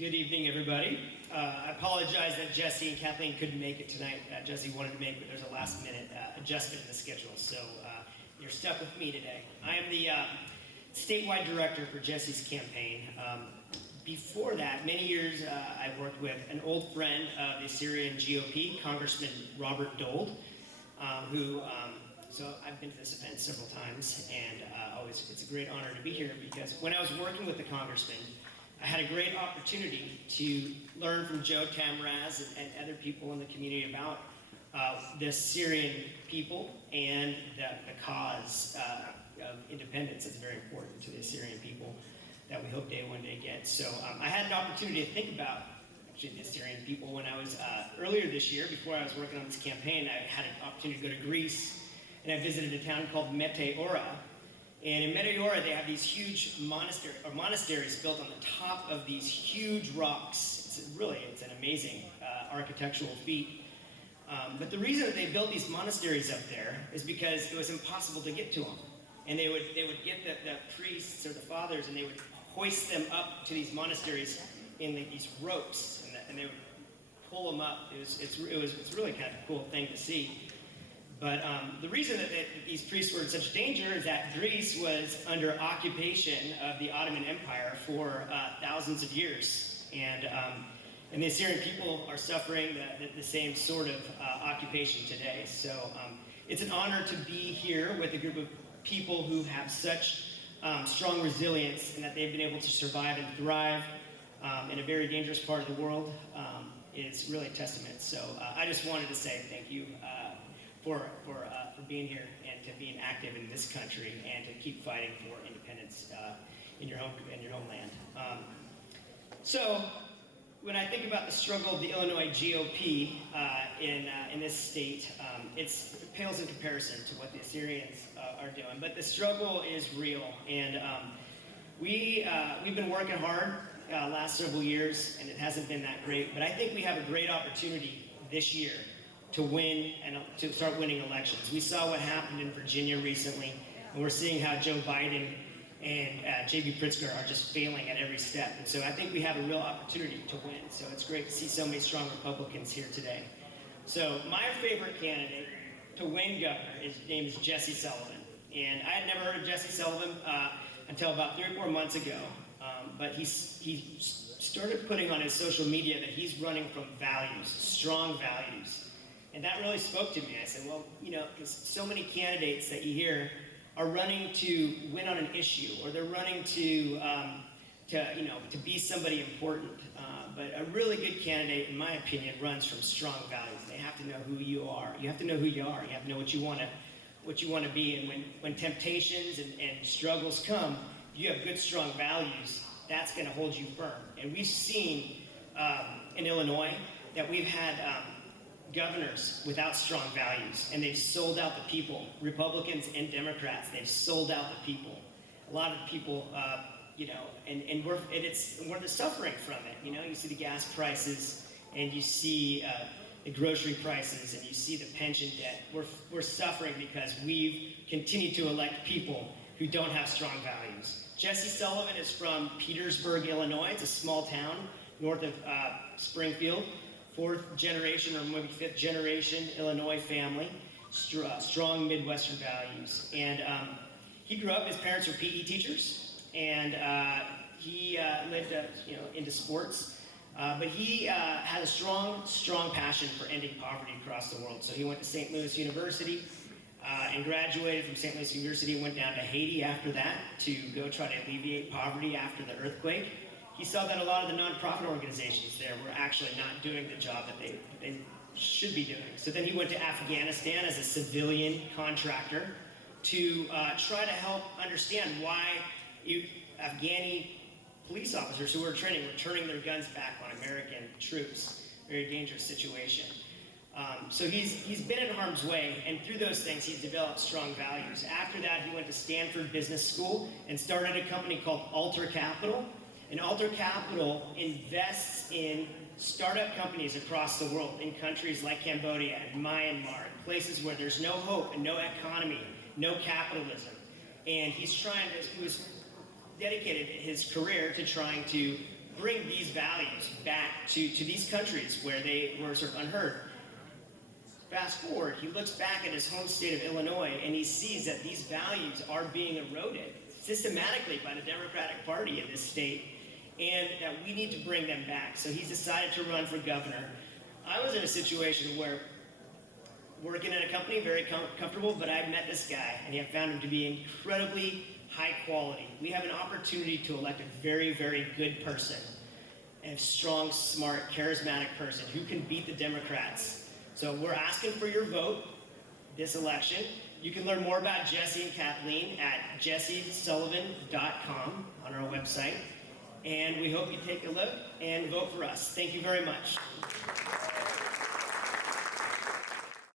Good evening, everybody. I apologize that Jesse and Kathleen couldn't make it tonight. Jesse wanted to make it, but there's a last-minute adjustment in the schedule, so you're stuck with me today. I am the statewide director for Jesse's campaign. Before that, many years, I worked with an old friend of the Assyrian GOP, Congressman Robert Dole, so I've been to this event several times, and it's a great honor to be here because when I was working with the congressman, I had a great opportunity to learn from Joe Tamraz and other people in the community about the Assyrian people and the cause of independence that's very important to the Assyrian people that we hope they one day get. So I had an opportunity to think about actually the Assyrian people when I was earlier this year, before I was working on this campaign. I had an opportunity to go to Greece, and I visited a town called Meteora. And in Meteora, they have these huge monasteries built on the top of these huge rocks. It's an amazing architectural feat. But the reason that they built these monasteries up there is because it was impossible to get to them. And they would get the priests or the fathers, and they would hoist them up to these monasteries in these ropes, and they would pull them up. It's really kind of a cool thing to see. But the reason that these priests were in such danger is that Greece was under occupation of the Ottoman Empire for thousands of years. And the Assyrian people are suffering the same sort of occupation today. So it's an honor to be here with a group of people who have such strong resilience and that they've been able to survive and thrive in a very dangerous part of the world. It's really a testament. So I just wanted to say thank you for being here and to being active in this country and to keep fighting for independence in your homeland. So when I think about the struggle of the Illinois GOP in this state, it pales in comparison to what the Assyrians are doing. But the struggle is real, and we've been working hard last several years, and it hasn't been that great. But I think we have a great opportunity this year to win and to start winning elections. We saw what happened in Virginia recently, and we're seeing how Joe Biden and J.B. Pritzker are just failing at every step. And so I think we have a real opportunity to win. So it's great to see so many strong Republicans here today. So my favorite candidate to win governor, his name is Jesse Sullivan. And I had never heard of Jesse Sullivan until about 3 or 4 months ago. But he started putting on his social media that he's running from values, strong values. And that really spoke to me. I said, well, because so many candidates that you hear are running to win on an issue, or they're running to be somebody important. But a really good candidate, in my opinion, runs from strong values. They have to know who you are. You have to know who you are. You have to know what you want to be. And when temptations and struggles come, if you have good, strong values, that's going to hold you firm. And we've seen in Illinois that we've had governors without strong values, and they've sold out the people. Republicans and Democrats, they've sold out the people. A lot of people, and we're suffering from it. You see the gas prices, and you see the grocery prices, and you see the pension debt. We're suffering because we've continued to elect people who don't have strong values. Jesse Sullivan is from Petersburg, Illinois. It's a small town north of Springfield. 4th generation or maybe 5th generation Illinois family, strong Midwestern values. And he grew up, his parents were PE teachers, and he lived into sports. But he had a strong passion for ending poverty across the world. So he went to St. Louis University and graduated from St. Louis University, went down to Haiti after that to go try to alleviate poverty after the earthquake. He saw that a lot of the nonprofit organizations there were actually not doing the job that they should be doing. So then he went to Afghanistan as a civilian contractor to try to help understand why Afghani police officers who were training were turning their guns back on American troops. Very dangerous situation. So he's been in harm's way, and through those things he's developed strong values. After that, he went to Stanford Business School and started a company called Alter Capital. And Alter Capital invests in startup companies across the world, in countries like Cambodia and Myanmar, places where there's no hope and no economy, no capitalism. And he was dedicated his career to trying to bring these values back to these countries where they were sort of unheard. Fast forward, he looks back at his home state of Illinois and he sees that these values are being eroded systematically by the Democratic Party in this state, and that we need to bring them back. So he's decided to run for governor. I was in a situation where, working at a company, very comfortable, but I met this guy and I found him to be incredibly high quality. We have an opportunity to elect a very, very good person, a strong, smart, charismatic person who can beat the Democrats. So we're asking for your vote this election. You can learn more about Jesse and Kathleen at jessesullivan.com on our website. And we hope you take a look and vote for us. Thank you very much.